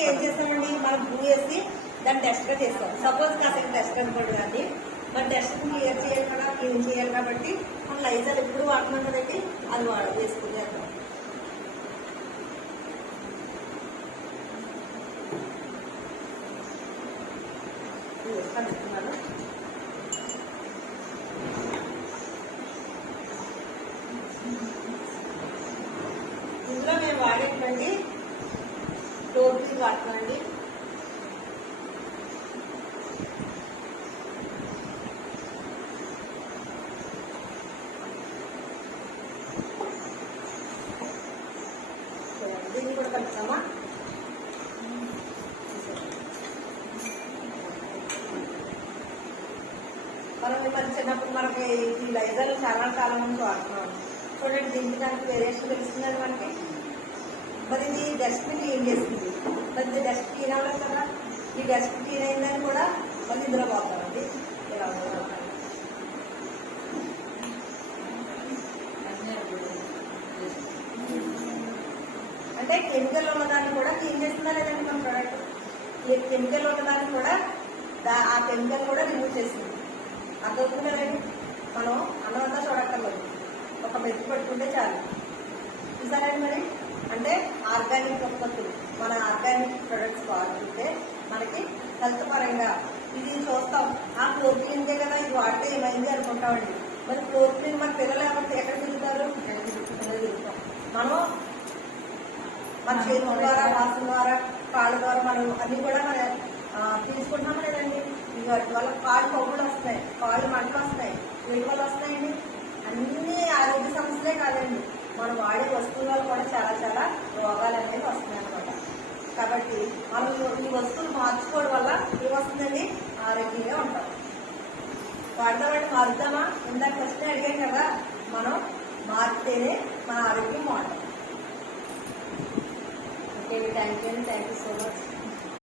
ఏం. చేస్తామండి? మనం బ్లూ వేసి దాన్ని డస్ట్గా చేస్తాం. సపోజ్ కాసేపు డస్ట్ అనుకోండి కానీ మన డస్ట్ క్లియర్ చేయాలి కదా? క్లీన్ చేయాలి కాబట్టి మనం లైజర్ ఎప్పుడు వాడుతున్నాం కదండి అది వాడ వేసుకుని చేద్దాం ఇందులో మేము వాడేటువంటి టోపీ వాడుతున్నాండి దీన్ని కూడా కలుపుతామా? మనం ఈ చిన్నప్పుడు మనకి ఈ లైజర్లు చాలా కాలం నుంచి వాడుతున్నాం. చూడండి దీనికి దానికి వేరియేషన్ తెలుస్తుందండి మనకి. మరి ఇది డస్ట్బిన్ క్లీన్ చేస్తుంది మరి ఇది డస్ట్ క్లీన్ అవ్వలేదు కదా? ఈ డస్ట్ క్లీన్ అయిందని కూడా మళ్ళీ ఇందులో పోతామండి ఇలా అంటే కెమికల్ ఉన్నదాన్ని కూడా క్లీన్ చేస్తుందా లేదండి మన ప్రోడక్ట్ ఈ కెమికల్ ఉన్నదాన్ని కూడా ఆ కెమికల్ కూడా రిమూవ్ చేస్తుంది అర్థమవుతుంది కదండి మనం అన్నమంతా చూడక్కర్లేదు. ఒక మెత్తి పెట్టుకుంటే చాలు. చూసారండి మరి? అంటే ఆర్గానిక్ ఉత్పత్తులు. మన ఆర్గానిక్ ప్రొడక్ట్స్ వాడుతుంటే మనకి హెల్త్ పరంగా ఇది చూస్తాం. ఆ ఫ్లోర్ కదా ఇది వాడితే ఏమైంది అనుకుంటామండి. మరి ప్రోటీన్ మన పిల్లలు ఎవరికి ఎక్కడ తిరుగుతారు? తిరుగుతాం మనం మన చేతుల ద్వారా వాసన ద్వారా కాళ్ళ ద్వారా మనం అన్ని కూడా మన తీసుకుంటున్నామా లేదండి? ఇక వాటి వల్ల కాళ్ళు పొగులు వస్తాయి. కాళ్ళు మంటలు వస్తాయి. విలువలు వస్తాయండి. అన్ని ఆరోగ్య సమస్యలే కాదండి. మనం వాడే వస్తువుల వల్ల కూడా చాలా చాలా రోగాలు అనేవి వస్తున్నాయి అనమాట కాబట్టి మనం ఈ వస్తువులు మార్చుకోవడం వల్ల ఏమొస్తుందండి ఆరోగ్యంగా ఉంటాం. వాడతామంటే మారుతామా ఇందాక ఫస్ట్ అడిగాం కదా. మనం మారితేనే మన ఆరోగ్యం బాగుంటుంది. ఓకే థ్యాంక్ యూ అండి థ్యాంక్ యూ సో మచ్